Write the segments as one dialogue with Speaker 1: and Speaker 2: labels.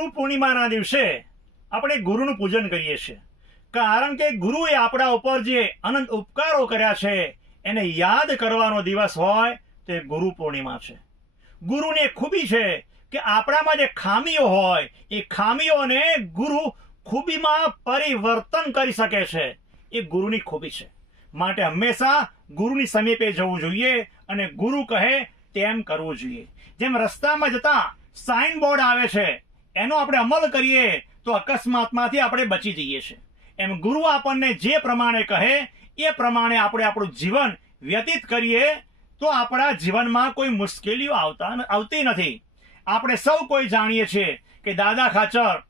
Speaker 1: ગુરુ પૂર્ણિમાના દિવસે આપણે ગુરુનું પૂજન કરીએ છીએ. કારણ કે ગુરુએ આપણા ઉપર જે અનંત ઉપકારો કર્યા છે, એને યાદ કરવાનો દિવસ હોય તે ગુરુ પૂર્ણિમા છે. ગુરુની ખૂબી છે કે આપણામાં જે ખામીઓ હોય, એ ખામીઓને ગુરુ ખૂબીમાં પરિવર્તન કરી શકે છે. એ ગુરુની ખૂબી છે. માટે હંમેશા ગુરુની સમીપે જવું જોઈએ અને ગુરુ કહે તેમ કરવું જોઈએ. જેમ રસ્તામાં જતા સાઇન બોર્ડ આવે છે એનો આપણે અમલ કરીએ તો અકસ્માતમાંથી આપણે બચી જઈએ છીએ. એમ ગુરુ આપણને જે પ્રમાણે કહે, એ પ્રમાણે આપણે આપણું જીવન વ્યતીત કરીએ, તો આપણા જીવનમાં કોઈ મુશ્કેલીઓ આવતા આવતી નથી. આપણે સૌ કોઈ જાણીએ છીએ કે દાદા ખાચર,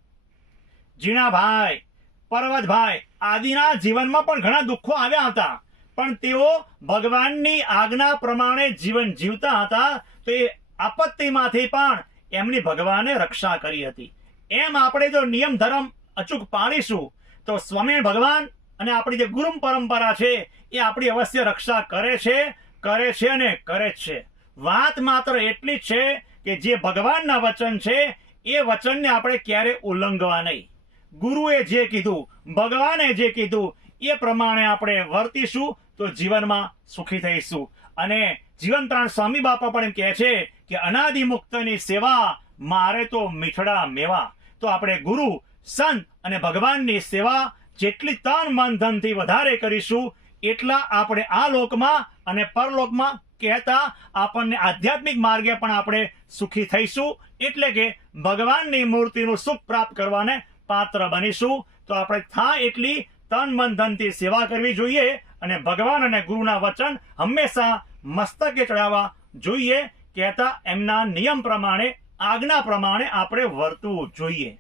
Speaker 1: જીણાભાઈ, પર્વતભાઈ આદિના જીવનમાં પણ ઘણા દુઃખો આવ્યા હતા. પણ તેઓ ભગવાનની આજ્ઞા પ્રમાણે જીવન જીવતા હતા, તો એ આપત્તિમાંથી પણ એમની ભગવાને રક્ષા કરી હતી. એમ આપણે જો નિયમ ધર્મ અચૂક પાળીશું, તો સ્વામી ભગવાન અને આપણી જે ગુરુ પરંપરા છે, એ આપણી અવશ્ય રક્ષા કરે છે કરે છે અને કરે જ છે. વાત માત્ર એટલી જ છે કે જે ભગવાનના વચન છે, એ વચનને આપણે ક્યારે ઉલ્લંઘવા નહીં. ગુરુએ જે કીધું, ભગવાને જે કીધું, એ પ્રમાણે આપણે વર્તીશું, તો જીવનમાં સુખી થઈશું. અને જીવન જીવનપ્રાણ સ્વામી બાપા પણ એમ કહે છે કે અનાદિ મુક્તની સેવા મારે તો મીઠડા મેવા. તો આપણે ગુરુ, સંત અને ભગવાનની સેવા જેટલી તન મન ધનથી વધારે કરીશું, એટલા આપણે આ લોકમાં અને પરલોકમાં કહેતા આપણને આધ્યાત્મિક માર્ગે પણ આપણે સુખી થઈશું. એટલે કે ભગવાનની મૂર્તિનું સુખ પ્રાપ્ત કરવાને પાત્ર બનીશું. તો આપણે થાય એટલી તન મન ધનથી સેવા કરવી જોઈએ અને ભગવાન અને ગુરુના વચન હંમેશા મસ્તકે ચડાવવા જોઈએ. કહેતા એમના નિયમ પ્રમાણે આજ્ઞા પ્રમાણે આપણે વર્તવું જોઈએ.